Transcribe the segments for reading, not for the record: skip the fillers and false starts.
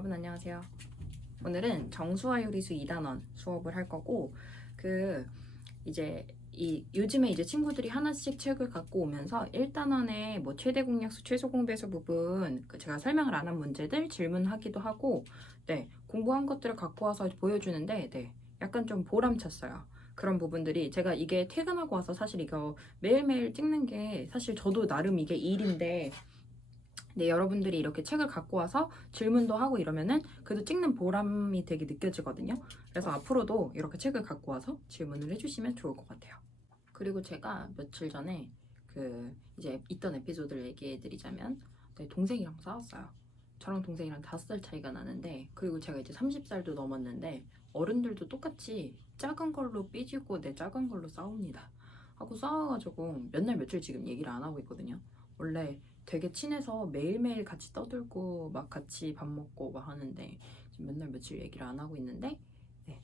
여러분 안녕하세요. 오늘은 정수와 요리수 2단원 수업을 할 거고 이제 요즘에 이제 친구들이 하나씩 책을 갖고 오면서 1단원의 뭐 최대 공약수, 최소 공배수 부분 제가 설명을 안 한 문제들 질문하기도 하고 공부한 것들을 갖고 와서 보여주는데 약간 좀 보람찼어요. 그런 부분들이 제가 이게 퇴근하고 와서 사실 이거 매일매일 찍는 게 사실 저도 나름 이게 일인데 여러분들이 이렇게 책을 갖고 와서 질문도 하고 이러면은 그래도 찍는 보람이 되게 느껴지거든요. 그래서 앞으로도 이렇게 책을 갖고 와서 질문을 해주시면 좋을 것 같아요. 그리고 제가 며칠 전에 이제 있던 에피소드를 얘기해 드리자면 동생이랑 싸웠어요. 저랑 동생이랑 5살 차이가 나는데, 그리고 제가 이제 30살도 넘었는데 어른들도 똑같이 작은 걸로 삐지고 작은 걸로 싸웁니다. 하고 싸워가지고 몇 날 며칠 지금 얘기를 안 하고 있거든요. 원래 되게 친해서 매일매일 같이 떠들고 막 같이 밥 먹고 막 하는데 지금 몇 날 며칠 얘기를 안 하고 있는데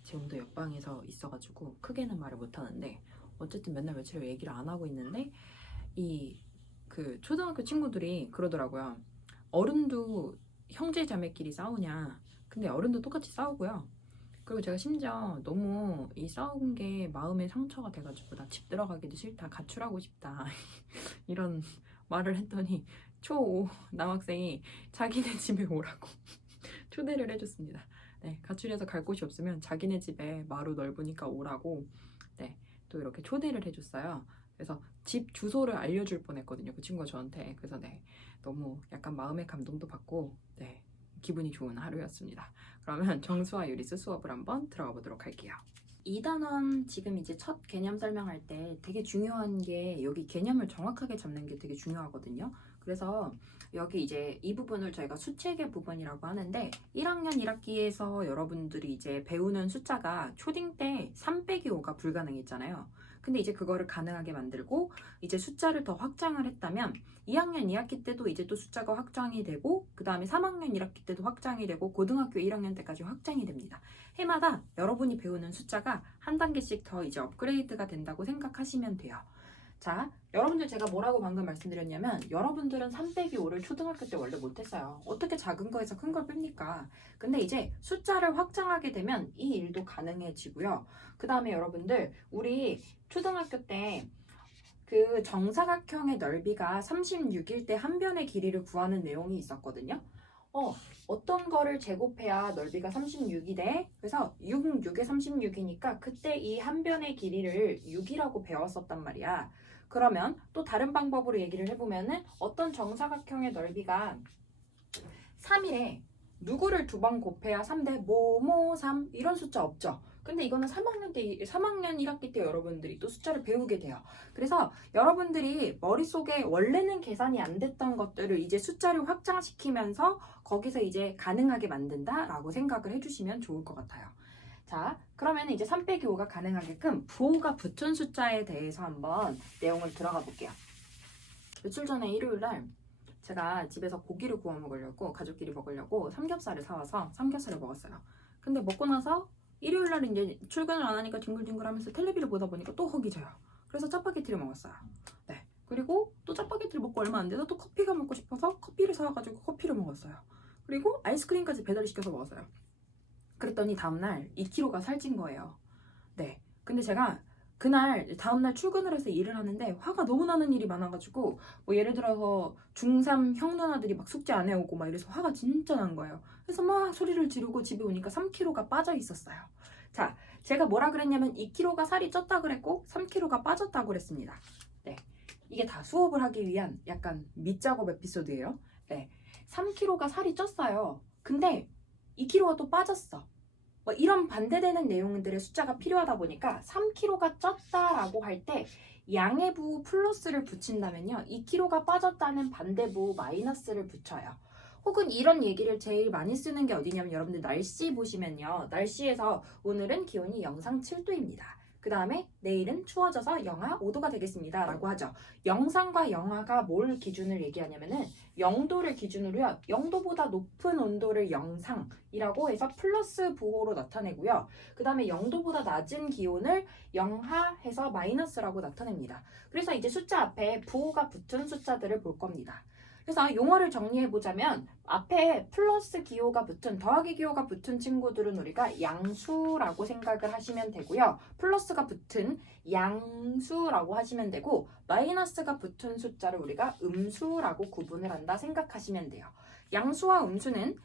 지금도 옆방에서 있어가지고 크게는 말을 못 하는데 어쨌든 몇 날 며칠 얘기를 안 하고 있는데 초등학교 친구들이 그러더라고요. 어른도 형제 자매끼리 싸우냐. 근데 어른도 똑같이 싸우고요. 그리고 제가 심지어 너무 이 싸운 게 마음에 상처가 돼가지고 나 집 들어가기도 싫다, 가출하고 싶다 이런 말을 했더니 초5 남학생이 자기네 집에 오라고 초대를 해줬습니다. 가출해서 갈 곳이 없으면 자기네 집에 마루 넓으니까 오라고 또 이렇게 초대를 해줬어요. 그래서 집 주소를 알려줄 뻔했거든요, 그 친구가 저한테. 그래서 너무 약간 마음의 감동도 받고 기분이 좋은 하루였습니다. 그러면 정수와 요리수 수업을 한번 들어가 보도록 할게요. 2단원 지금 이제 첫 개념 설명할 때 되게 중요한 게 여기 개념을 정확하게 잡는 게 되게 중요하거든요. 그래서 여기 이제 이 부분을 저희가 수체계 부분이라고 하는데 1학년 1학기에서 여러분들이 이제 배우는 숫자가 초딩 때 3-5가 불가능했잖아요. 근데 이제 그거를 가능하게 만들고 이제 숫자를 더 확장을 했다면 2학년 2학기 때도 이제 또 숫자가 확장이 되고 그 다음에 3학년 1학기 때도 확장이 되고 고등학교 1학년 때까지 확장이 됩니다. 해마다 여러분이 배우는 숫자가 한 단계씩 더 이제 업그레이드가 된다고 생각하시면 돼요. 자, 여러분들 제가 뭐라고 방금 말씀드렸냐면 여러분들은 3-5를 초등학교 때 원래 못했어요. 어떻게 작은 거에서 큰 걸 뺍니까? 근데 이제 숫자를 확장하게 되면 이 일도 가능해지고요. 그 다음에 여러분들 우리 초등학교 때 그 정사각형의 넓이가 36일 때 한 변의 길이를 구하는 내용이 있었거든요. 어떤 거를 제곱해야 넓이가 36이 돼? 그래서 6, 6에 36이니까 그때 이 한 변의 길이를 6이라고 배웠었단 말이야. 그러면 또 다른 방법으로 얘기를 해보면은 어떤 정사각형의 넓이가 3이래. 누구를 2번 곱해야 3대 뭐뭐 3 이런 숫자 없죠. 근데 이거는 3학년 1학기 때 여러분들이 또 숫자를 배우게 돼요. 그래서 여러분들이 머릿속에 원래는 계산이 안 됐던 것들을 이제 숫자를 확장시키면서 거기서 이제 가능하게 만든다라고 생각을 해주시면 좋을 것 같아요. 자, 그러면 이제 3-5가 가능하게끔 부호가 붙은 숫자에 대해서 한번 내용을 들어가 볼게요. 며칠 전에 일요일날 제가 집에서 고기를 구워 먹으려고 가족끼리 먹으려고 삼겹살을 사와서 삼겹살을 먹었어요. 근데 먹고 나서 일요일날 이제 출근을 안 하니까 뒹굴뒹굴 하면서 텔레비를 보다 보니까 또 허기 져요. 그래서 짜파게티를 먹었어요. 그리고 또 짜파게티를 먹고 얼마 안 돼서 또 커피가 먹고 싶어서 커피를 사와가지고 커피를 먹었어요. 그리고 아이스크림까지 배달시켜서 먹었어요. 그랬더니 다음날 2kg가 살찐 거예요. 근데 제가 그날 다음날 출근을 해서 일을 하는데 화가 너무 나는 일이 많아가지고 뭐 예를 들어서 중3 형 누나들이 막 숙제 안 해오고 막 이래서 화가 진짜 난 거예요. 그래서 막 소리를 지르고 집에 오니까 3kg가 빠져 있었어요. 자, 제가 뭐라 그랬냐면 2kg가 살이 쪘다 그랬고 3kg가 빠졌다고 그랬습니다. 이게 다 수업을 하기 위한 약간 밑작업 에피소드예요. 3kg가 살이 쪘어요. 근데 2kg가 또 빠졌어. 뭐 이런 반대되는 내용들의 숫자가 필요하다 보니까 3kg가 쪘다라고 할 때 양의 부호 플러스를 붙인다면요, 2kg가 빠졌다는 반대부호 마이너스를 붙여요. 혹은 이런 얘기를 제일 많이 쓰는 게 어디냐면 여러분들 날씨 보시면요, 날씨에서 오늘은 기온이 영상 7도입니다. 그 다음에 내일은 추워져서 영하 5도가 되겠습니다 라고 하죠. 영상과 영하가 뭘 기준을 얘기하냐면은 0도를 기준으로요, 0도보다 높은 온도를 영상이라고 해서 플러스 부호로 나타내고요. 그 다음에 0도보다 낮은 기온을 영하해서 마이너스라고 나타냅니다. 그래서 이제 숫자 앞에 부호가 붙은 숫자들을 볼 겁니다. 그래서 용어를 정리해보자면 앞에 플러스 기호가 붙은, 더하기 기호가 붙은 친구들은 우리가 양수라고 생각을 하시면 되고요. 플러스가 붙은 양수라고 하시면 되고, 마이너스가 붙은 숫자를 우리가 음수라고 구분을 한다 생각하시면 돼요. 양수와 음수는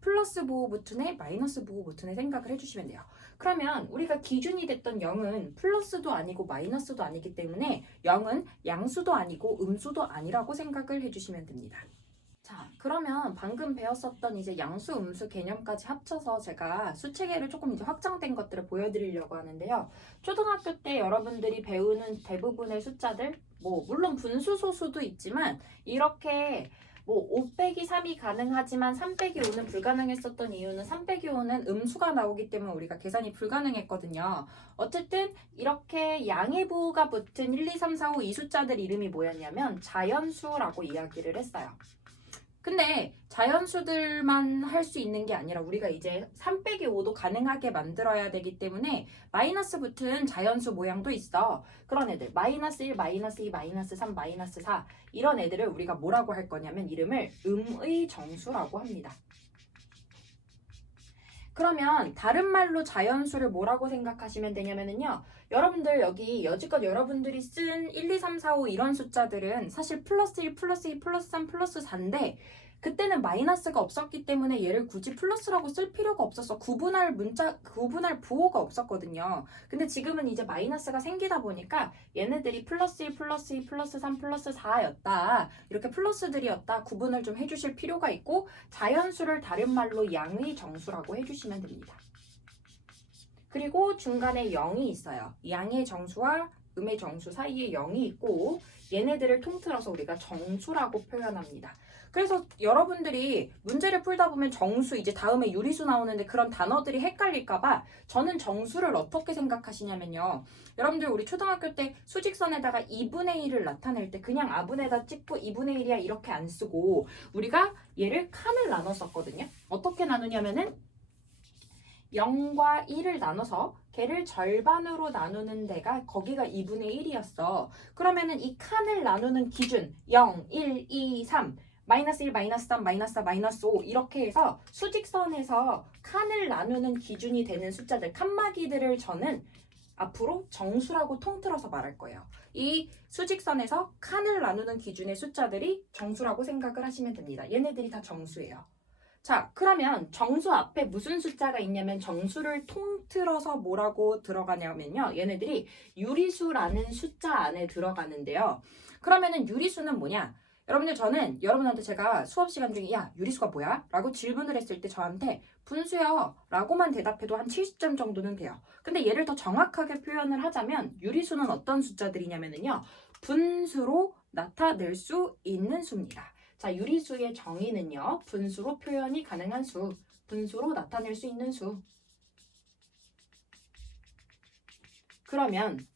플러스 보호 버튼에 마이너스 보호 버튼에 생각을 해주시면 돼요. 그러면 우리가 기준이 됐던 0은 플러스도 아니고 마이너스도 아니기 때문에 0은 양수도 아니고 음수도 아니라고 생각을 해주시면 됩니다. 자, 그러면 방금 배웠었던 이제 양수, 음수 개념까지 합쳐서 제가 수체계를 조금 이제 확장된 것들을 보여드리려고 하는데요. 초등학교 때 여러분들이 배우는 대부분의 숫자들, 물론 분수, 소수도 있지만 이렇게 5 빼기 3이 가능하지만 3 빼기 5는 불가능했었던 이유는 3 빼기 5는 음수가 나오기 때문에 우리가 계산이 불가능했거든요. 어쨌든 이렇게 양의 부호가 붙은 1, 2, 3, 4, 5 이 숫자들 이름이 뭐였냐면 자연수라고 이야기를 했어요. 근데 자연수들만 할 수 있는 게 아니라 우리가 이제 3 빼기 5도 가능하게 만들어야 되기 때문에 마이너스 붙은 자연수 모양도 있어. 그런 애들 마이너스 1, 마이너스 2, 마이너스 3, 마이너스 4 이런 애들을 우리가 뭐라고 할 거냐면 이름을 음의 정수라고 합니다. 그러면 다른 말로 자연수를 뭐라고 생각하시면 되냐면요. 여러분들 여기 여지껏 여러분들이 쓴 1, 2, 3, 4, 5 이런 숫자들은 사실 플러스 1, 플러스 2, 플러스 3, 플러스 4인데 그때는 마이너스가 없었기 때문에 얘를 굳이 플러스라고 쓸 필요가 없었어. 구분할 부호가 없었거든요. 근데 지금은 이제 마이너스가 생기다 보니까 얘네들이 플러스 1, 플러스 2, 플러스 3, 플러스 4였다. 이렇게 플러스들이었다. 구분을 좀 해주실 필요가 있고 자연수를 다른 말로 양의 정수라고 해주시면 됩니다. 그리고 중간에 0이 있어요. 양의 정수와 음의 정수 사이에 0이 있고 얘네들을 통틀어서 우리가 정수라고 표현합니다. 그래서 여러분들이 문제를 풀다 보면 정수, 이제 다음에 유리수 나오는데 그런 단어들이 헷갈릴까봐 저는 정수를 어떻게 생각하시냐면요. 여러분들 우리 초등학교 때 수직선에다가 2분의 1을 나타낼 때 그냥 아분에다 찍고 2분의 1이야 이렇게 안 쓰고 우리가 얘를 칸을 나눴었거든요. 어떻게 나누냐면은 0과 1을 나눠서 걔를 절반으로 나누는 데가 거기가 2분의 1이었어. 그러면은 이 칸을 나누는 기준 0, 1, 2, 3 마이너스 1, 마이너스 3, 마이너스 4, 마이너스 5 이렇게 해서 수직선에서 칸을 나누는 기준이 되는 숫자들, 칸막이들을 저는 앞으로 정수라고 통틀어서 말할 거예요. 이 수직선에서 칸을 나누는 기준의 숫자들이 정수라고 생각을 하시면 됩니다. 얘네들이 다 정수예요. 자, 그러면 정수 앞에 무슨 숫자가 있냐면 정수를 통틀어서 뭐라고 들어가냐면요. 얘네들이 유리수라는 숫자 안에 들어가는데요. 그러면은 유리수는 뭐냐? 여러분들 저는 여러분한테 제가 수업 시간 중에 야 유리수가 뭐야? 라고 질문을 했을 때 저한테 분수요 라고만 대답해도 한 70점 정도는 돼요. 근데 얘를 더 정확하게 표현을 하자면 유리수는 어떤 숫자들이냐면요. 분수로 나타낼 수 있는 수입니다. 자, 유리수의 정의는요. 분수로 표현이 가능한 수, 분수로 나타낼 수 있는 수. 그러면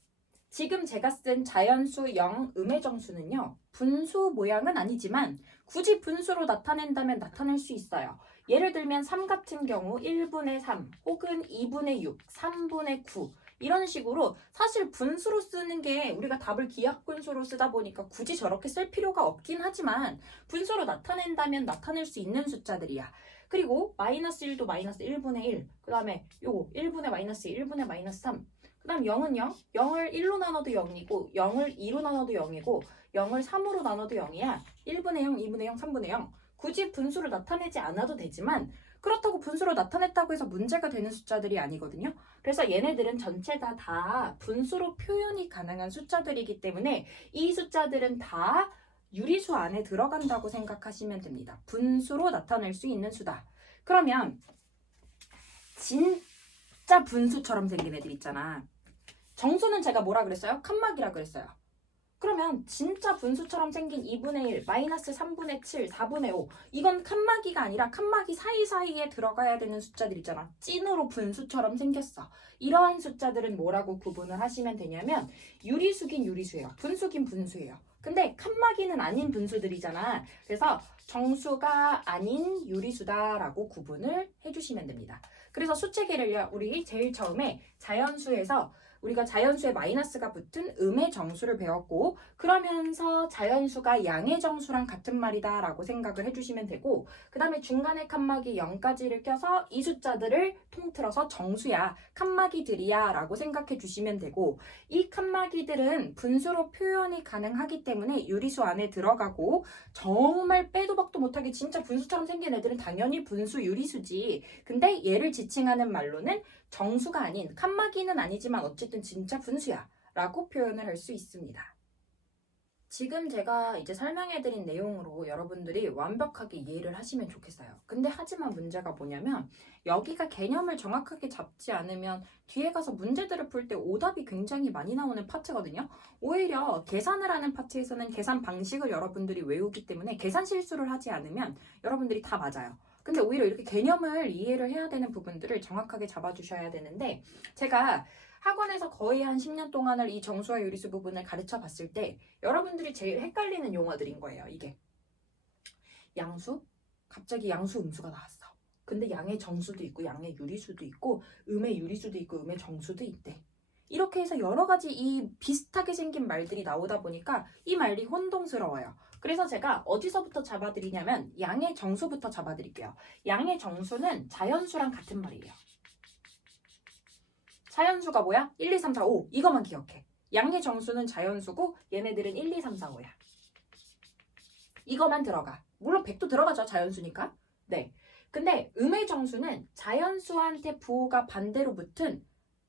지금 제가 쓴 자연수 0, 음의 정수는요. 분수 모양은 아니지만 굳이 분수로 나타낸다면 나타낼 수 있어요. 예를 들면 3 같은 경우 1분의 3 혹은 2분의 6, 3분의 9 이런 식으로 사실 분수로 쓰는 게 우리가 답을 기하분수로 쓰다 보니까 굳이 저렇게 쓸 필요가 없긴 하지만 분수로 나타낸다면 나타낼 수 있는 숫자들이야. 그리고 마이너스 1도 마이너스 1분의 1, 그 다음에 요거 1분의 마이너스 1분의 마이너스 3, 그 다음 0은요. 0을 1로 나눠도 0이고 0을 2로 나눠도 0이고 0을 3으로 나눠도 0이야. 1분의 0, 2분의 0, 3분의 0. 굳이 분수로 나타내지 않아도 되지만 그렇다고 분수로 나타냈다고 해서 문제가 되는 숫자들이 아니거든요. 그래서 얘네들은 전체 다 분수로 표현이 가능한 숫자들이기 때문에 이 숫자들은 다 유리수 안에 들어간다고 생각하시면 됩니다. 분수로 나타낼 수 있는 수다. 그러면 진짜 분수처럼 생긴 애들 있잖아. 정수는 제가 뭐라 그랬어요? 칸막이라 그랬어요. 그러면 진짜 분수처럼 생긴 2분의 1, 마이너스 3분의 7, 4분의 5 이건 칸막이가 아니라 칸막이 사이사이에 들어가야 되는 숫자들 있잖아. 찐으로 분수처럼 생겼어. 이러한 숫자들은 뭐라고 구분을 하시면 되냐면 유리수긴 유리수예요. 분수긴 분수예요. 근데 칸막이는 아닌 분수들이잖아. 그래서 정수가 아닌 유리수다라고 구분을 해주시면 됩니다. 그래서 수체계를요. 우리 제일 처음에 자연수에서 우리가 자연수에 마이너스가 붙은 음의 정수를 배웠고 그러면서 자연수가 양의 정수랑 같은 말이다 라고 생각을 해주시면 되고 그 다음에 중간에 칸막이 0까지를 껴서 이 숫자들을 통틀어서 정수야, 칸막이들이야 라고 생각해 주시면 되고 이 칸막이들은 분수로 표현이 가능하기 때문에 유리수 안에 들어가고 정말 빼도 박도 못하게 진짜 분수처럼 생긴 애들은 당연히 분수 유리수지. 근데 얘를 지칭하는 말로는 정수가 아닌 칸막이는 아니지만 어쨌든 진짜 분수야 라고 표현을 할 수 있습니다. 지금 제가 이제 설명해드린 내용으로 여러분들이 완벽하게 이해를 하시면 좋겠어요. 근데 하지만 문제가 뭐냐면 여기가 개념을 정확하게 잡지 않으면 뒤에 가서 문제들을 풀 때 오답이 굉장히 많이 나오는 파트거든요. 오히려 계산을 하는 파트에서는 계산 방식을 여러분들이 외우기 때문에 계산 실수를 하지 않으면 여러분들이 다 맞아요. 근데 오히려 이렇게 개념을 이해를 해야 되는 부분들을 정확하게 잡아주셔야 되는데 제가 학원에서 거의 한 10년 동안을 이 정수와 유리수 부분을 가르쳐 봤을 때 여러분들이 제일 헷갈리는 용어들인 거예요. 이게 양수? 갑자기 양수 음수가 나왔어. 근데 양의 정수도 있고 양의 유리수도 있고 음의 유리수도 있고 음의 정수도 있대. 이렇게 해서 여러 가지 이 비슷하게 생긴 말들이 나오다 보니까 이 말이 혼동스러워요. 그래서 제가 어디서부터 잡아드리냐면 양의 정수부터 잡아드릴게요. 양의 정수는 자연수랑 같은 말이에요. 자연수가 뭐야? 1, 2, 3, 4, 5 이것만 기억해. 양의 정수는 자연수고 얘네들은 1, 2, 3, 4, 5야. 이거만 들어가. 물론 100도 들어가죠. 자연수니까. 네. 근데 음의 정수는 자연수한테 부호가 반대로 붙은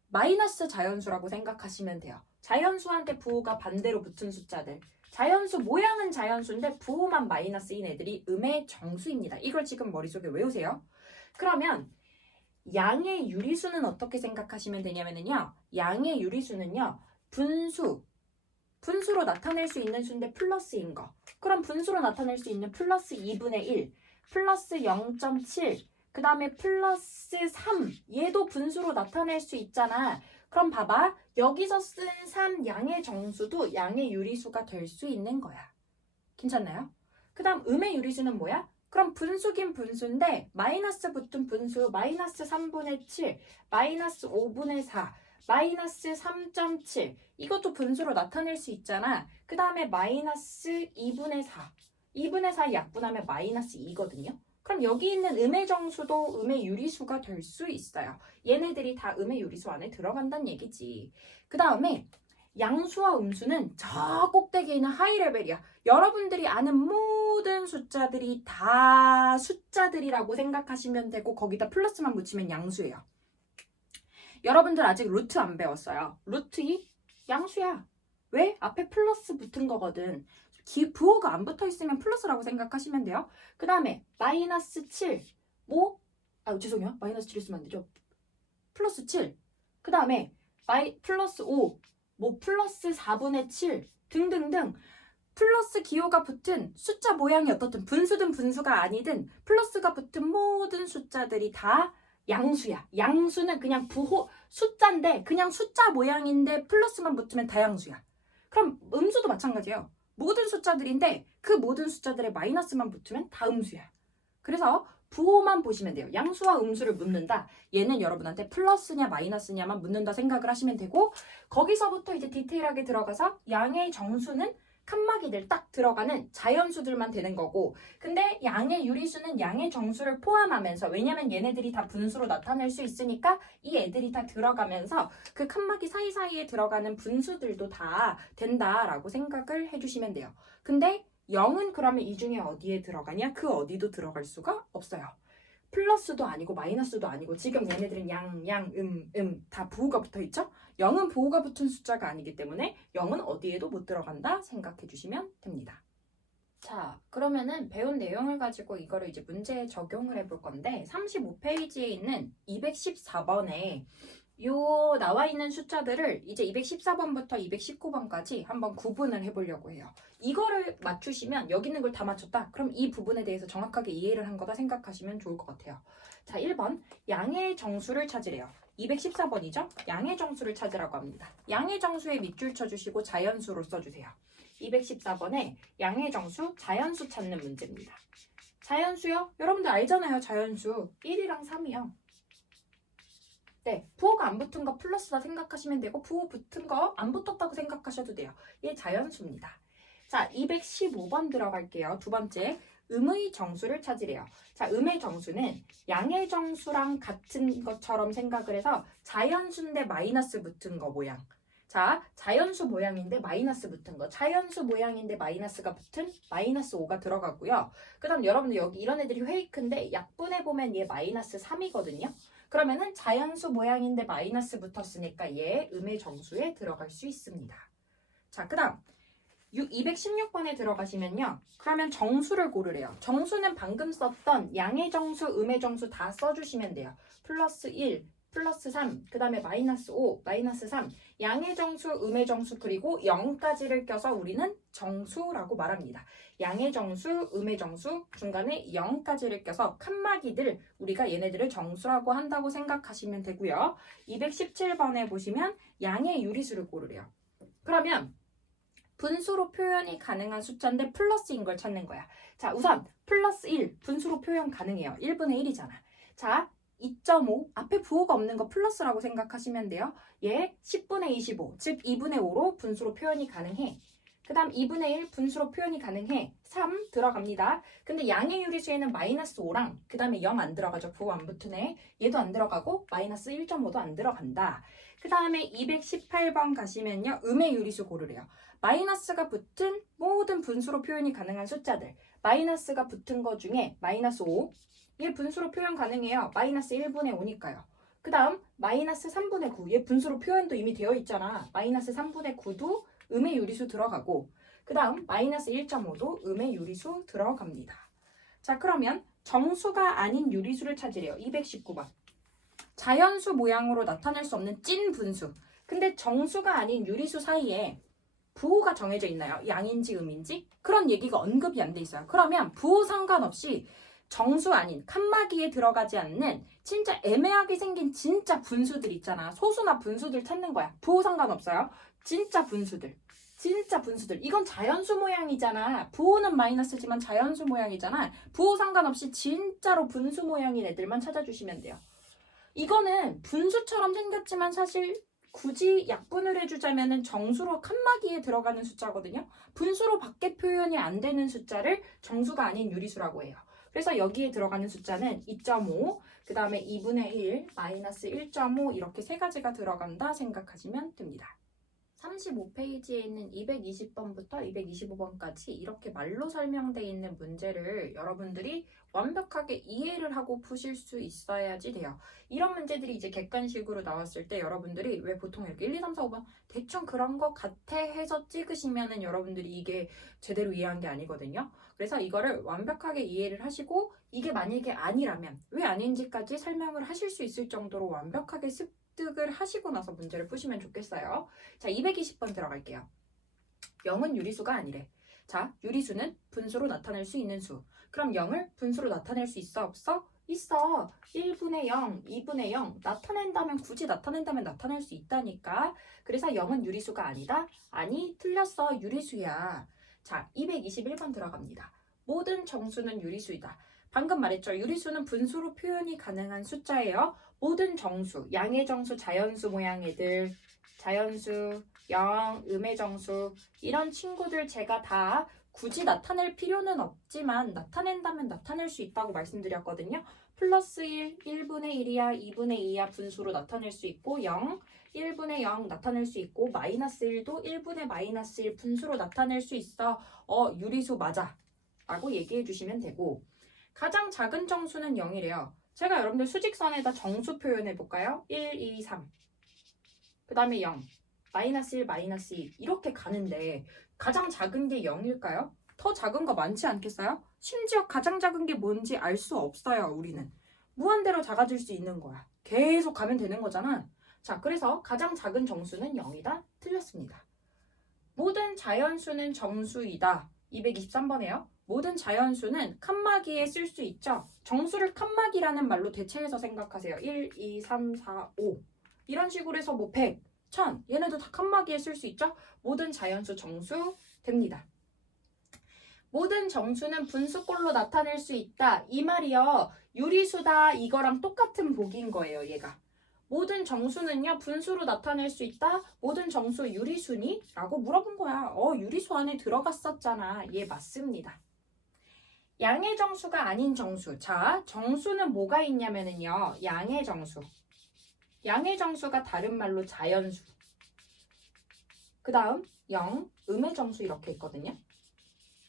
마이너스 자연수라고 생각하시면 돼요. 자연수한테 부호가 반대로 붙은 숫자들. 자연수 모양은 자연수인데 부호만 마이너스인 애들이 음의 정수입니다. 이걸 지금 머릿속에 외우세요. 그러면 양의 유리수는 어떻게 생각하시면 되냐면요. 양의 유리수는요. 분수로 나타낼 수 있는 수인데 플러스인 거. 그럼 분수로 나타낼 수 있는 플러스 2분의 1, 플러스 0.7, 그 다음에 플러스 3. 얘도 분수로 나타낼 수 있잖아. 그럼 봐봐. 여기서 쓴 3 양의 정수도 양의 유리수가 될 수 있는 거야. 괜찮나요? 그 다음 음의 유리수는 뭐야? 그럼 분수긴 분수인데 마이너스 붙은 분수 마이너스 3분의 7, 마이너스 5분의 4, 마이너스 3.7 이것도 분수로 나타낼 수 있잖아. 그 다음에 마이너스 2분의 4 2분의 4 약분하면 마이너스 2거든요. 그럼 여기 있는 음의 정수도 음의 유리수가 될 수 있어요. 얘네들이 다 음의 유리수 안에 들어간다는 얘기지. 그 다음에 양수와 음수는 저 꼭대기에 있는 하이 레벨이야. 여러분들이 아는 모든 숫자들이 다 숫자들이라고 생각하시면 되고 거기다 플러스만 붙이면 양수예요. 여러분들 아직 루트 안 배웠어요. 루트 2? 양수야. 왜? 앞에 플러스 붙은 거거든. 부호가 안 붙어 있으면 플러스라고 생각하시면 돼요. 그 다음에 마이너스 7. 죄송해요. 마이너스 7 쓰면 안 되죠. 플러스 7. 그 다음에 플러스 5. 플러스 4분의 7 등등등 플러스 기호가 붙은 숫자 모양이 어떻든 분수든 분수가 아니든 플러스가 붙은 모든 숫자들이 다 양수야. 양수는 그냥 부호 숫자인데 그냥 숫자 모양인데 플러스만 붙으면 다 양수야. 그럼 음수도 마찬가지예요. 모든 숫자들인데 그 모든 숫자들의 마이너스만 붙으면 다 음수야. 그래서 부호만 보시면 돼요. 양수와 음수를 묻는다. 얘는 여러분한테 플러스냐 마이너스냐만 묻는다 생각을 하시면 되고 거기서부터 이제 디테일하게 들어가서 양의 정수는 칸막이들 딱 들어가는 자연수들만 되는 거고 근데 양의 유리수는 양의 정수를 포함하면서 왜냐면 얘네들이 다 분수로 나타낼 수 있으니까 이 애들이 다 들어가면서 그 칸막이 사이사이에 들어가는 분수들도 다 된다라고 생각을 해주시면 돼요. 근데 0은 그러면 이 중에 어디에 들어가냐? 그 어디도 들어갈 수가 없어요. 플러스도 아니고 마이너스도 아니고 지금 얘네들은 다 부호가 붙어있죠? 0은 부호가 붙은 숫자가 아니기 때문에 0은 어디에도 못 들어간다 생각해 주시면 됩니다. 자, 그러면은 배운 내용을 가지고 이거를 이제 문제에 적용을 해볼 건데 35페이지에 있는 214번에 요 나와 있는 숫자들을 이제 214번부터 219번까지 한번 구분을 해보려고 해요. 이거를 맞추시면 여기 있는 걸 다 맞췄다. 그럼 이 부분에 대해서 정확하게 이해를 한 거다 생각하시면 좋을 것 같아요. 자, 1번 양의 정수를 찾으래요. 214번이죠? 양의 정수를 찾으라고 합니다. 양의 정수에 밑줄 쳐주시고 자연수로 써주세요. 214번에 양의 정수, 자연수 찾는 문제입니다. 자연수요? 여러분들 알잖아요. 자연수 1이랑 3이요. 네, 때 부호가 안 붙은 거 플러스다 생각하시면 되고 부호 붙은 거 안 붙었다고 생각하셔도 돼요. 얘 자연수입니다. 자, 215번 들어갈게요. 두 번째, 음의 정수를 찾으래요. 자, 음의 정수는 양의 정수랑 같은 것처럼 생각을 해서 자연수인데 마이너스 붙은 거 모양. 자, 자연수 모양인데 마이너스 붙은 거. 자연수 모양인데 마이너스가 붙은 마이너스 5가 들어가고요. 그 다음 여러분들 여기 이런 애들이 페이크인데 약분해보면 얘 마이너스 3이거든요. 그러면은 자연수 모양인데 마이너스 붙었으니까 얘 음의 정수에 들어갈 수 있습니다. 자, 그 다음 216번에 들어가시면요. 그러면 정수를 고르래요. 정수는 방금 썼던 양의 정수, 음의 정수 다 써주시면 돼요. 플러스 1, 플러스 3, 그 다음에 마이너스 5, 마이너스 3, 양의 정수, 음의 정수, 그리고 0까지를 껴서 우리는 정수라고 말합니다. 양의 정수, 음의 정수, 중간에 0까지를 껴서 칸막이들 우리가 얘네들을 정수라고 한다고 생각하시면 되고요. 217번에 보시면 양의 유리수를 고르래요. 그러면 분수로 표현이 가능한 숫자인데 플러스인 걸 찾는 거야. 자, 우선 플러스 1 분수로 표현 가능해요. 1분의 1이잖아. 자, 2.5 앞에 부호가 없는 거 플러스라고 생각하시면 돼요. 얘 10분의 25 즉 2분의 5로 분수로 표현이 가능해. 그 다음 2분의 1 분수로 표현이 가능해. 3 들어갑니다. 근데 양의 유리수에는 마이너스 5랑 그 다음에 0 안 들어가죠. 부호 안 붙으네. 얘도 안 들어가고 마이너스 1.5도 안 들어간다. 그 다음에 218번 가시면요. 음의 유리수 고르래요. 마이너스가 붙은 모든 분수로 표현이 가능한 숫자들. 마이너스가 붙은 거 중에 마이너스 5. 얘 분수로 표현 가능해요. 마이너스 1분의 5니까요. 그 다음 마이너스 3분의 9. 얘 분수로 표현도 이미 되어 있잖아. 마이너스 3분의 9도 음의 유리수 들어가고 그 다음 마이너스 1.5도 음의 유리수 들어갑니다. 자, 그러면 정수가 아닌 유리수를 찾으래요. 219번. 자연수 모양으로 나타낼 수 없는 찐 분수. 근데 정수가 아닌 유리수 사이에 부호가 정해져 있나요? 양인지 음인지? 그런 얘기가 언급이 안 돼 있어요. 그러면 부호 상관없이 정수 아닌 칸막이에 들어가지 않는 진짜 애매하게 생긴 진짜 분수들 있잖아. 소수나 분수들 찾는 거야. 부호 상관없어요. 진짜 분수들. 진짜 분수들. 이건 자연수 모양이잖아. 부호는 마이너스지만 자연수 모양이잖아. 부호 상관없이 진짜로 분수 모양인 애들만 찾아주시면 돼요. 이거는 분수처럼 생겼지만 사실 굳이 약분을 해주자면 정수로 칸막이에 들어가는 숫자거든요. 분수로 밖에 표현이 안 되는 숫자를 정수가 아닌 유리수라고 해요. 그래서 여기에 들어가는 숫자는 2.5, 그 다음에 2분의 1, 마이너스 1.5 이렇게 세 가지가 들어간다 생각하시면 됩니다. 35페이지에 있는 220번부터 225번까지 이렇게 말로 설명되어 있는 문제를 여러분들이 완벽하게 이해를 하고 푸실 수 있어야지 돼요. 이런 문제들이 이제 객관식으로 나왔을 때 여러분들이 왜 보통 이렇게 1, 2, 3, 4, 5번 대충 그런 것 같아 해서 찍으시면은 여러분들이 이게 제대로 이해한 게 아니거든요. 그래서 이거를 완벽하게 이해를 하시고 이게 만약에 아니라면 왜 아닌지까지 설명을 하실 수 있을 정도로 완벽하게 습득을 하시고 나서 문제를 푸시면 좋겠어요. 자, 220번 들어갈게요. 0은 유리수가 아니래. 자, 유리수는 분수로 나타낼 수 있는 수. 그럼 0을 분수로 나타낼 수 있어? 없어? 있어. 1분의 0, 2분의 0 나타낸다면 굳이 나타낸다면 나타낼 수 있다니까. 그래서 0은 유리수가 아니다? 아니, 틀렸어. 유리수야. 자, 221번 들어갑니다. 모든 정수는 유리수이다. 방금 말했죠. 유리수는 분수로 표현이 가능한 숫자예요. 모든 정수, 양의 정수, 자연수 모양 애들, 자연수, 0, 음의 정수 이런 친구들 제가 다 굳이 나타낼 필요는 없지만 나타낸다면 나타낼 수 있다고 말씀드렸거든요. 플러스 1, 1분의 1이야, 2분의 2야 분수로 나타낼 수 있고 0, 1분의 0 나타낼 수 있고 마이너스 1도 1분의 마이너스 1 분수로 나타낼 수 있어. 유리수 맞아 라고 얘기해 주시면 되고 가장 작은 정수는 0이래요. 제가 여러분들 수직선에다 정수 표현해 볼까요? 1, 2, 3 그 다음에 0 마이너스 1, 마이너스 2 이렇게 가는데 가장 작은 게 0일까요? 더 작은 거 많지 않겠어요? 심지어 가장 작은 게 뭔지 알 수 없어요. 우리는 무한대로 작아질 수 있는 거야. 계속 가면 되는 거잖아. 자, 그래서 가장 작은 정수는 0이다. 틀렸습니다. 모든 자연수는 정수이다. 223번에요. 모든 자연수는 칸막이에 쓸 수 있죠. 정수를 칸막이라는 말로 대체해서 생각하세요. 1, 2, 3, 4, 5 이런 식으로 해서 뭐 100, 1000 얘네도 다 칸막이에 쓸 수 있죠. 모든 자연수 정수 됩니다. 모든 정수는 분수꼴로 나타낼 수 있다. 이 말이요. 유리수다 이거랑 똑같은 복인 거예요. 얘가. 모든 정수는요 분수로 나타낼 수 있다. 모든 정수 유리수니? 라고 물어본 거야. 유리수 안에 들어갔었잖아. 예, 맞습니다. 양의 정수가 아닌 정수. 자, 정수는 뭐가 있냐면은요. 양의 정수. 양의 정수가 다른 말로 자연수. 그 다음 0, 음의 정수 이렇게 있거든요.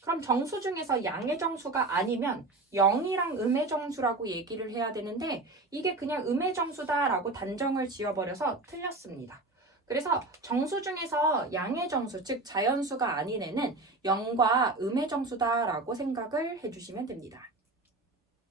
그럼 정수 중에서 양의 정수가 아니면 0이랑 음의 정수라고 얘기를 해야 되는데 이게 그냥 음의 정수다라고 단정을 지어버려서 틀렸습니다. 그래서 정수 중에서 양의 정수, 즉 자연수가 아닌 애는 0과 음의 정수다라고 생각을 해주시면 됩니다.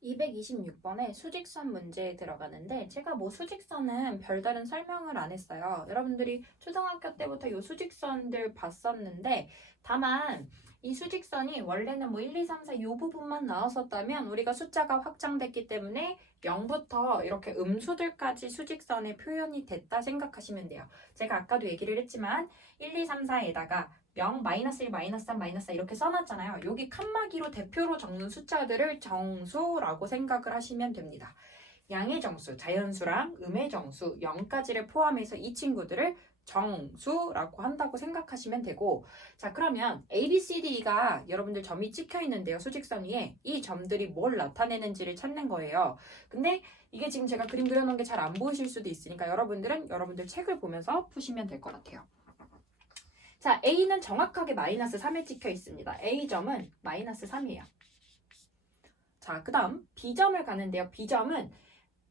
226번에 수직선 문제에 들어가는데 제가 뭐 수직선은 별다른 설명을 안 했어요. 여러분들이 초등학교 때부터 이 수직선들 봤었는데 다만 이 수직선이 원래는 뭐 1, 2, 3, 4 이 부분만 나왔었다면 우리가 숫자가 확장됐기 때문에 0부터 이렇게 음수들까지 수직선에 표현이 됐다 생각하시면 돼요. 제가 아까도 얘기를 했지만 1, 2, 3, 4에다가 0, 마이너스 1, 마이너스 3, 마이너스 4 이렇게 써놨잖아요. 여기 칸막이로 대표로 적는 숫자들을 정수라고 생각을 하시면 됩니다. 양의 정수, 자연수랑 음의 정수, 0까지를 포함해서 이 친구들을 정수라고 한다고 생각하시면 되고 자 그러면 A, B, C, D가 여러분들 점이 찍혀 있는데요. 수직선 위에 이 점들이 뭘 나타내는지를 찾는 거예요. 근데 이게 지금 제가 그림 그려놓은 게 잘 안 보이실 수도 있으니까 여러분들은 여러분들 책을 보면서 푸시면 될 것 같아요. 자, A는 정확하게 마이너스 3에 찍혀 있습니다. A점은 마이너스 3이에요. 자, 그 다음 B점을 가는데요. B점은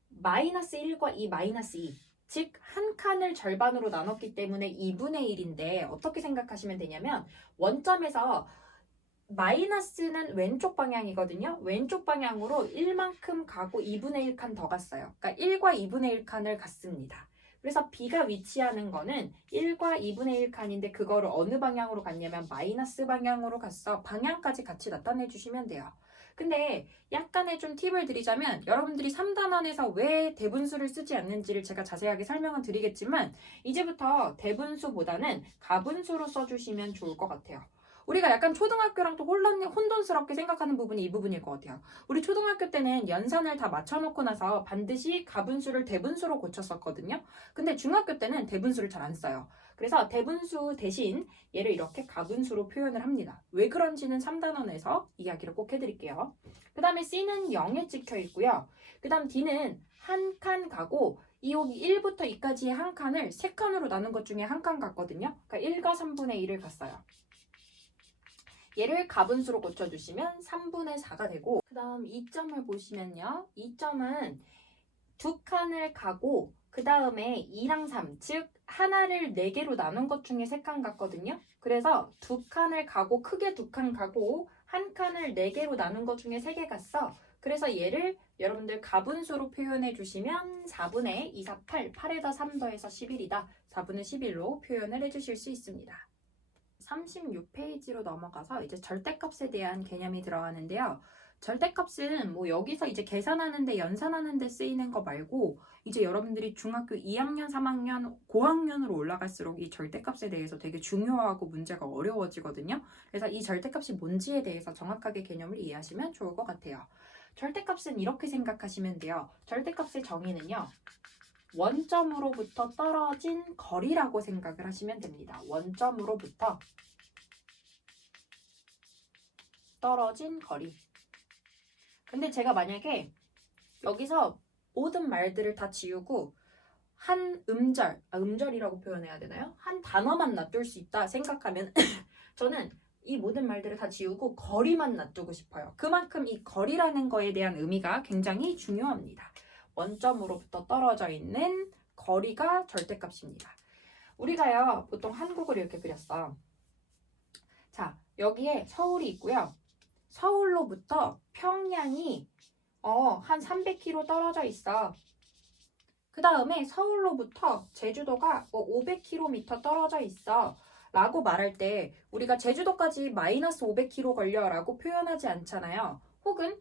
마이너스 1과 이 마이너스 2. 즉, 한 칸을 절반으로 나눴기 때문에 2분의 1인데 어떻게 생각하시면 되냐면 원점에서 마이너스는 왼쪽 방향이거든요. 왼쪽 방향으로 1만큼 가고 2분의 1칸 더 갔어요. 그러니까 1과 2분의 1칸을 갔습니다. 그래서 B가 위치하는 거는 1과 2분의 1칸인데 그거를 어느 방향으로 갔냐면 마이너스 방향으로 갔어. 방향까지 같이 나타내 주시면 돼요. 근데 약간의 좀 팁을 드리자면 여러분들이 3단원에서 왜 대분수를 쓰지 않는지를 제가 자세하게 설명은 드리겠지만 이제부터 대분수보다는 가분수로 써주시면 좋을 것 같아요. 우리가 약간 초등학교랑 또 혼돈스럽게 생각하는 부분이 이 부분일 것 같아요. 우리 초등학교 때는 연산을 다 맞춰놓고 나서 반드시 가분수를 대분수로 고쳤었거든요. 근데 중학교 때는 대분수를 잘 안 써요. 그래서 대분수 대신 얘를 이렇게 가분수로 표현을 합니다. 왜 그런지는 3단원에서 이야기를 꼭 해드릴게요. 그 다음에 C는 0에 찍혀 있고요. 그 다음 D는 한 칸 가고 이 여기 1부터 2까지의 한 칸을 3칸으로 나눈 것 중에 한 칸 갔거든요. 그러니까 1과 3분의 1을 갔어요. 얘를 가분수로 고쳐주시면 3분의 4가 되고 그 다음 2점을 보시면요. 2점은 두 칸을 가고 그 다음에 2랑 3, 즉 하나를 4개로 나눈 것 중에 3칸 갔거든요. 그래서 두 칸을 가고 크게 두 칸 가고 한 칸을 4개로 나눈 것 중에 3개 갔어. 그래서 얘를 여러분들 가분수로 표현해 주시면 4분의 2, 4, 8, 8에다 3 더해서 11이다. 4분의 11로 표현을 해주실 수 있습니다. 36페이지로 넘어가서 이제 절대값에 대한 개념이 들어가는데요. 절대값은 뭐 여기서 이제 계산하는데 연산하는데 쓰이는 거 말고 이제 여러분들이 중학교 2학년, 3학년, 고학년으로 올라갈수록 이 절대값에 대해서 되게 중요하고 문제가 어려워지거든요. 그래서 이 절대값이 뭔지에 대해서 정확하게 개념을 이해하시면 좋을 것 같아요. 절대값은 이렇게 생각하시면 돼요. 절대값의 정의는요. 원점으로부터 떨어진 거리라고 생각을 하시면 됩니다. 원점으로부터 떨어진 거리. 근데 제가 만약에 여기서 모든 말들을 다 지우고 한 음절이라고 표현해야 되나요? 한 단어만 놔둘 수 있다 생각하면 저는 이 모든 말들을 다 지우고 거리만 놔두고 싶어요. 그만큼 이 거리라는 거에 대한 의미가 굉장히 중요합니다. 원점으로부터 떨어져 있는 거리가 절대값입니다. 우리가요, 보통 한국을 이렇게 그렸어. 자, 여기에 서울이 있고요. 서울로부터 평양이 한 300km 떨어져 있어. 그 다음에 서울로부터 제주도가 500km 떨어져 있어. 라고 말할 때 우리가 제주도까지 마이너스 500km 걸려 라고 표현하지 않잖아요. 혹은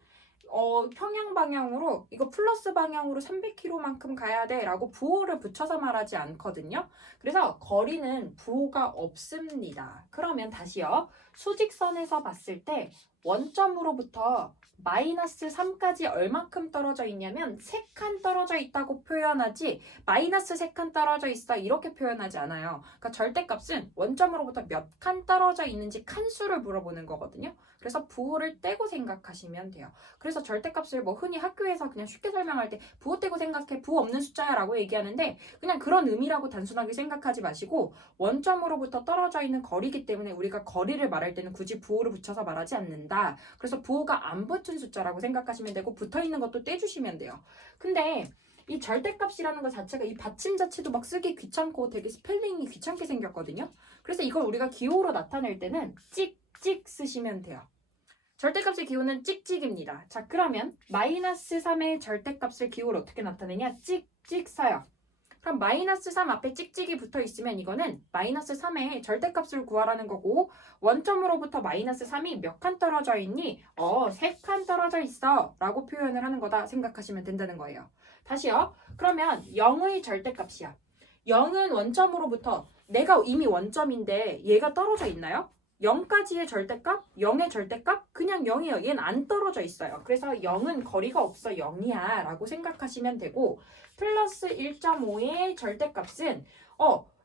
평양 방향으로 이거 플러스 방향으로 300km만큼 가야 돼 라고 부호를 붙여서 말하지 않거든요. 그래서 거리는 부호가 없습니다. 그러면 다시요. 수직선에서 봤을 때 원점으로부터 마이너스 3까지 얼만큼 떨어져 있냐면 3칸 떨어져 있다고 표현하지 마이너스 3칸 떨어져 있어 이렇게 표현하지 않아요. 그러니까 절대값은 원점으로부터 몇 칸 떨어져 있는지 칸수를 물어보는 거거든요. 그래서 부호를 떼고 생각하시면 돼요. 그래서 절대값을 뭐 흔히 학교에서 그냥 쉽게 설명할 때 부호 떼고 생각해 부호 없는 숫자야 라고 얘기하는데 그냥 그런 의미라고 단순하게 생각하지 마시고 원점으로부터 떨어져 있는 거리이기 때문에 우리가 거리를 말할 때는 굳이 부호를 붙여서 말하지 않는다. 그래서 부호가 안 붙은 숫자라고 생각하시면 되고 붙어있는 것도 떼주시면 돼요. 근데 이 절대값이라는 것 자체가 이 받침 자체도 막 쓰기 귀찮고 되게 스펠링이 귀찮게 생겼거든요. 그래서 이걸 우리가 기호로 나타낼 때는 찍찍 쓰시면 돼요. 절대값의 기호는 찍찍입니다. 자, 그러면 마이너스 3의 절대값을 기호로 어떻게 나타내냐? 찍찍 써요. 그럼 마이너스 3 앞에 찍찍이 붙어 있으면 이거는 마이너스 3의 절대값을 구하라는 거고 원점으로부터 마이너스 3이 몇 칸 떨어져 있니? 3칸 떨어져 있어 라고 표현을 하는 거다 생각하시면 된다는 거예요. 다시요. 그러면 0의 절대값이야. 0은 원점으로부터 내가 이미 원점인데 얘가 떨어져 있나요? 0까지의 절대값? 0의 절대값? 그냥 0이에요. 얘는 안 떨어져 있어요. 그래서 0은 거리가 없어 0이야 라고 생각하시면 되고 플러스 1.5의 절대값은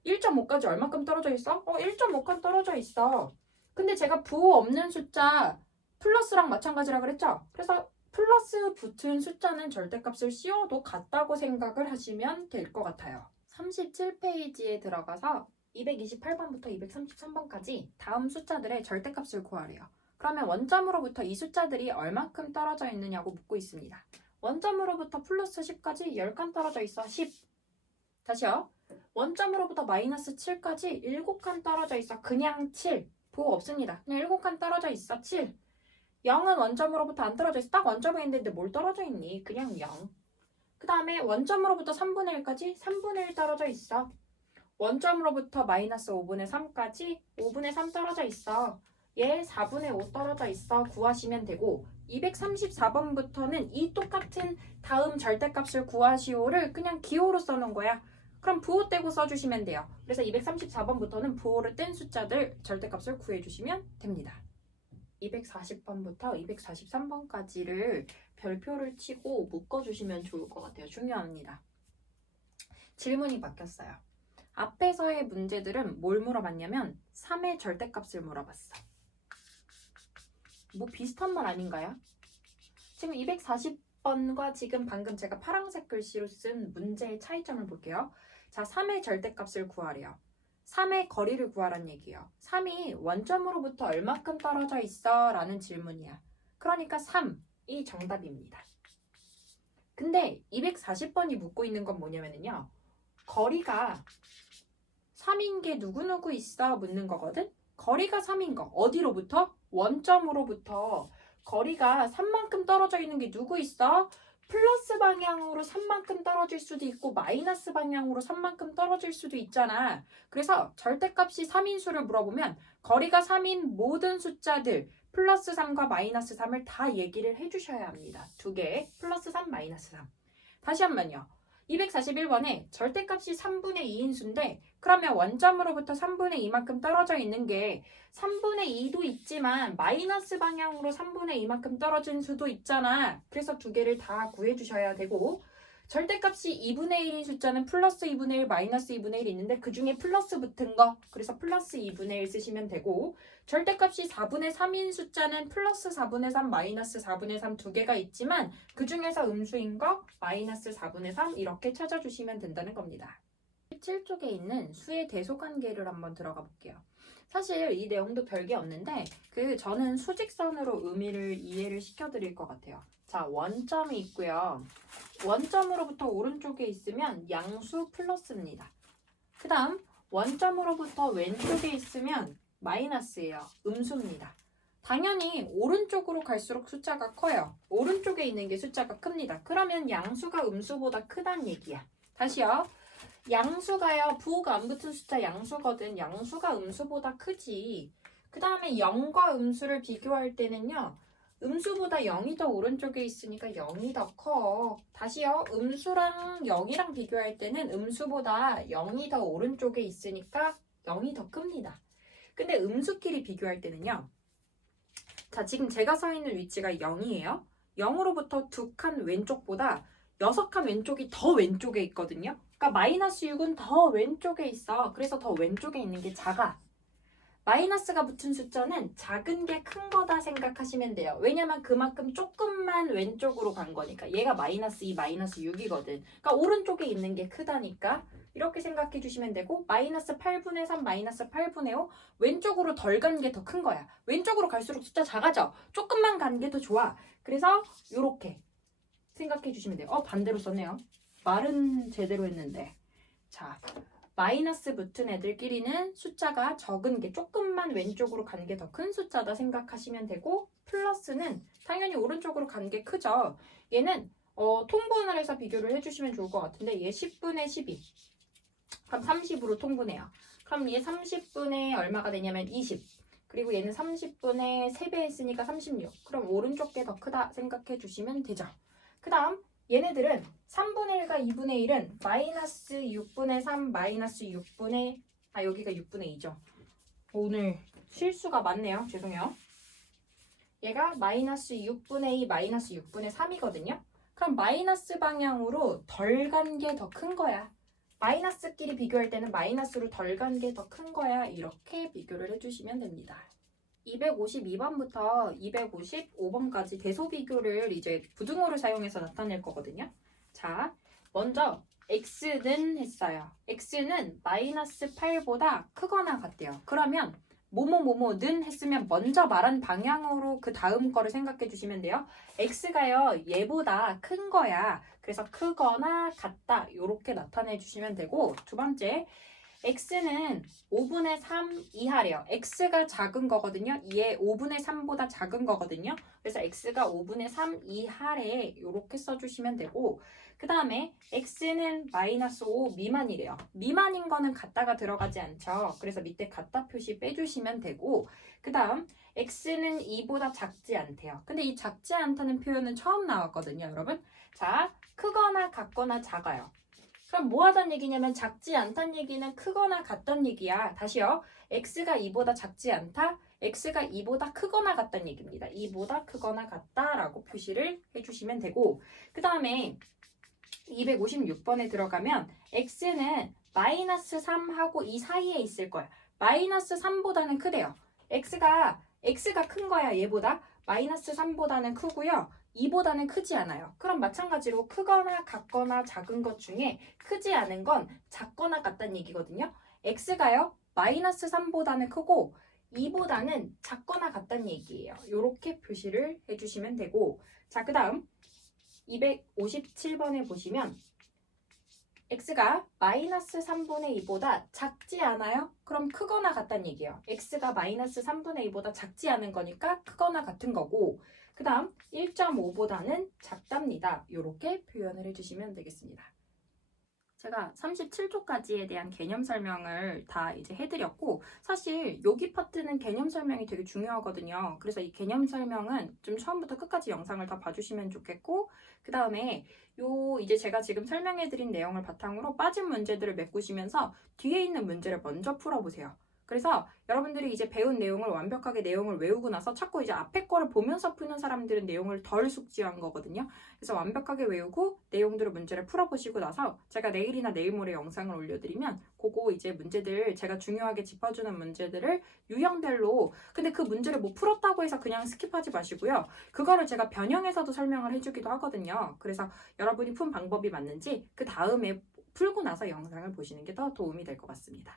1.5까지 얼마큼 떨어져 있어? 1.5칸 떨어져 있어. 근데 제가 부호 없는 숫자 플러스랑 마찬가지라 그랬죠? 그래서 플러스 붙은 숫자는 절대값을 씌워도 같다고 생각을 하시면 될 것 같아요. 37페이지에 들어가서 228번부터 233번까지 다음 숫자들의 절대값을 구하래요. 그러면 원점으로부터 이 숫자들이 얼마큼 떨어져 있느냐고 묻고 있습니다. 원점으로부터 플러스 10까지 10칸 떨어져 있어. 10. 다시요. 원점으로부터 마이너스 7까지 7칸 떨어져 있어. 그냥 7. 부호 없습니다. 그냥 7칸 떨어져 있어. 7. 0은 원점으로부터 안 떨어져 있어. 딱 원점에 있는데 뭘 떨어져 있니? 그냥 0. 그 다음에 원점으로부터 3분의 1까지 3분의 1 떨어져 있어. 원점으로부터 마이너스 5분의 3까지 5분의 3 떨어져 있어. 얘 4분의 5 떨어져 있어. 구하시면 되고 234번부터는 이 똑같은 다음 절대값을 구하시오를 그냥 기호로 써놓은 거야. 그럼 부호 떼고 써주시면 돼요. 그래서 234번부터는 부호를 뗀 숫자들 절대값을 구해주시면 됩니다. 240번부터 243번까지를 별표를 치고 묶어주시면 좋을 것 같아요. 중요합니다. 질문이 바뀌었어요. 앞에서의 문제들은 뭘 물어봤냐면 3의 절대값을 물어봤어. 뭐 비슷한 말 아닌가요? 지금 240번과 지금 방금 제가 파란색 글씨로 쓴 문제의 차이점을 볼게요. 자, 3의 절대값을 구하래요. 3의 거리를 구하란 얘기예요. 3이 원점으로부터 얼마큼 떨어져 있어? 라는 질문이야. 그러니까 3이 정답입니다. 근데 240번이 묻고 있는 건 뭐냐면요. 거리가 3인 게 누구누구 있어? 묻는 거거든? 거리가 3인 거. 어디로부터? 원점으로부터. 거리가 3만큼 떨어져 있는 게 누구 있어? 플러스 방향으로 3만큼 떨어질 수도 있고 마이너스 방향으로 3만큼 떨어질 수도 있잖아. 그래서 절대값이 3인 수를 물어보면 거리가 3인 모든 숫자들 플러스 3과 마이너스 3을 다 얘기를 해주셔야 합니다. 두 개, 플러스 3, 마이너스 3. 다시 한 번요. 241번에 절대값이 3분의 2인 수인데 그러면 원점으로부터 3분의 2만큼 떨어져 있는 게 3분의 2도 있지만 마이너스 방향으로 3분의 2만큼 떨어진 수도 있잖아. 그래서 두 개를 다 구해주셔야 되고 절대값이 2분의 1인 숫자는 플러스 2분의 1, 마이너스 2분의 1이 있는데 그 중에 플러스 붙은 거 그래서 플러스 2분의 1 쓰시면 되고 절대값이 4분의 3인 숫자는 플러스 4분의 3, 마이너스 4분의 3 두 개가 있지만 그 중에서 음수인 거 마이너스 4분의 3 이렇게 찾아주시면 된다는 겁니다. 17쪽에 있는 수의 대소관계를 한번 들어가 볼게요. 사실 이 내용도 별게 없는데 저는 수직선으로 의미를 이해를 시켜드릴 것 같아요. 자, 원점이 있고요. 원점으로부터 오른쪽에 있으면 양수 플러스입니다. 그 다음 원점으로부터 왼쪽에 있으면 마이너스예요. 음수입니다. 당연히 오른쪽으로 갈수록 숫자가 커요. 오른쪽에 있는 게 숫자가 큽니다. 그러면 양수가 음수보다 크다는 얘기야. 다시요. 양수가요. 부호가 안 붙은 숫자 양수거든. 양수가 음수보다 크지. 그 다음에 0과 음수를 비교할 때는요. 음수보다 0이 더 오른쪽에 있으니까 0이 더 커. 다시요. 음수랑 0이랑 비교할 때는 음수보다 0이 더 오른쪽에 있으니까 0이 더 큽니다. 근데 음수끼리 비교할 때는요. 자, 지금 제가 서 있는 위치가 0이에요. 0으로부터 2칸 왼쪽보다 6칸 왼쪽이 더 왼쪽에 있거든요. 그러니까 마이너스 6은 더 왼쪽에 있어. 그래서 더 왼쪽에 있는 게 작아. 마이너스가 붙은 숫자는 작은 게 큰 거다 생각하시면 돼요. 왜냐면 그만큼 조금만 왼쪽으로 간 거니까. 얘가 마이너스 2, 마이너스 6이거든. 그러니까 오른쪽에 있는 게 크다니까. 이렇게 생각해 주시면 되고 마이너스 8분의 3, 마이너스 8분의 5 왼쪽으로 덜 간 게 더 큰 거야. 왼쪽으로 갈수록 숫자 작아져. 조금만 간 게 더 좋아. 그래서 이렇게 생각해 주시면 돼요. 반대로 썼네요. 말은 제대로 했는데. 자, 마이너스 붙은 애들끼리는 숫자가 적은 게 조금만 왼쪽으로 간 게 더 큰 숫자다 생각하시면 되고 플러스는 당연히 오른쪽으로 간 게 크죠. 얘는 통분을 해서 비교를 해주시면 좋을 것 같은데 얘 10분의 12 그럼 30으로 통분해요. 그럼 얘 30분의 얼마가 되냐면 20 그리고 얘는 30분의 3배 했으니까 36 그럼 오른쪽 게 더 크다 생각해 주시면 되죠. 그 다음 얘네들은 3분의 1과 2분의 1은 마이너스 6분의 3 마이너스 6분의 여기가 6분의 2죠. 오늘 실수가 많네요. 죄송해요. 얘가 마이너스 6분의 2 마이너스 6분의 3이거든요. 그럼 마이너스 방향으로 덜 간 게 더 큰 거야. 마이너스끼리 비교할 때는 마이너스로 덜 간 게 더 큰 거야. 이렇게 비교를 해주시면 됩니다. 252번부터 255번까지 대소 비교를 이제 부등호를 사용해서 나타낼 거거든요. 자, 먼저 x는 했어요. x는 마이너스 8보다 크거나 같대요. 그러면 뭐뭐뭐뭐는 했으면 먼저 말한 방향으로 그 다음 거를 생각해 주시면 돼요. x가요 얘보다 큰 거야. 그래서 크거나 같다 이렇게 나타내 주시면 되고 두 번째 x는 5분의 3 이하래요. x가 작은 거거든요. 얘 5분의 3보다 작은 거거든요. 그래서 x가 5분의 3 이하래 이렇게 써주시면 되고 그 다음에 x는 마이너스 5 미만이래요. 미만인 거는 같다가 들어가지 않죠. 그래서 밑에 같다 표시 빼주시면 되고 그 다음 x는 2보다 작지 않대요. 근데 이 작지 않다는 표현은 처음 나왔거든요. 여러분. 자, 크거나 같거나 작아요. 그럼 뭐 하단 얘기냐면 작지 않다는 얘기는 크거나 같다는 얘기야. 다시요. x가 2보다 작지 않다. x가 2보다 크거나 같다는 얘기입니다. 2보다 크거나 같다라고 표시를 해주시면 되고 그 다음에 256번에 들어가면 x는 마이너스 3하고 이 사이에 있을 거야. 마이너스 3보다는 크대요. x가 큰 거야 얘보다. 마이너스 3보다는 크고요. 2보다는 크지 않아요. 그럼 마찬가지로 크거나 같거나 작은 것 중에 크지 않은 건 작거나 같다는 얘기거든요. x가요 마이너스 3보다는 크고 2보다는 작거나 같다는 얘기예요. 이렇게 표시를 해주시면 되고 자, 그 다음 257번에 보시면 x가 마이너스 3분의 2보다 작지 않아요? 그럼 크거나 같다는 얘기예요. x가 마이너스 3분의 2보다 작지 않은 거니까 크거나 같은 거고 그 다음 1.5보다는 작답니다. 이렇게 표현을 해주시면 되겠습니다. 제가 37조까지에 대한 개념 설명을 다 이제 해드렸고 사실 여기 파트는 개념 설명이 되게 중요하거든요. 그래서 이 개념 설명은 좀 처음부터 끝까지 영상을 다 봐주시면 좋겠고 그 다음에 이제 제가 지금 설명해드린 내용을 바탕으로 빠진 문제들을 메꾸시면서 뒤에 있는 문제를 먼저 풀어보세요. 그래서 여러분들이 이제 배운 내용을 완벽하게 내용을 외우고 나서 자꾸 이제 앞에 거를 보면서 푸는 사람들은 내용을 덜 숙지한 거거든요. 그래서 완벽하게 외우고 내용들을 문제를 풀어보시고 나서 제가 내일이나 내일 모레 영상을 올려드리면 그거 이제 문제들 제가 중요하게 짚어주는 문제들을 유형별로 근데 그 문제를 못 풀었다고 해서 그냥 스킵하지 마시고요. 그거를 제가 변형해서도 설명을 해주기도 하거든요. 그래서 여러분이 푼 방법이 맞는지 그 다음에 풀고 나서 영상을 보시는 게 더 도움이 될 것 같습니다.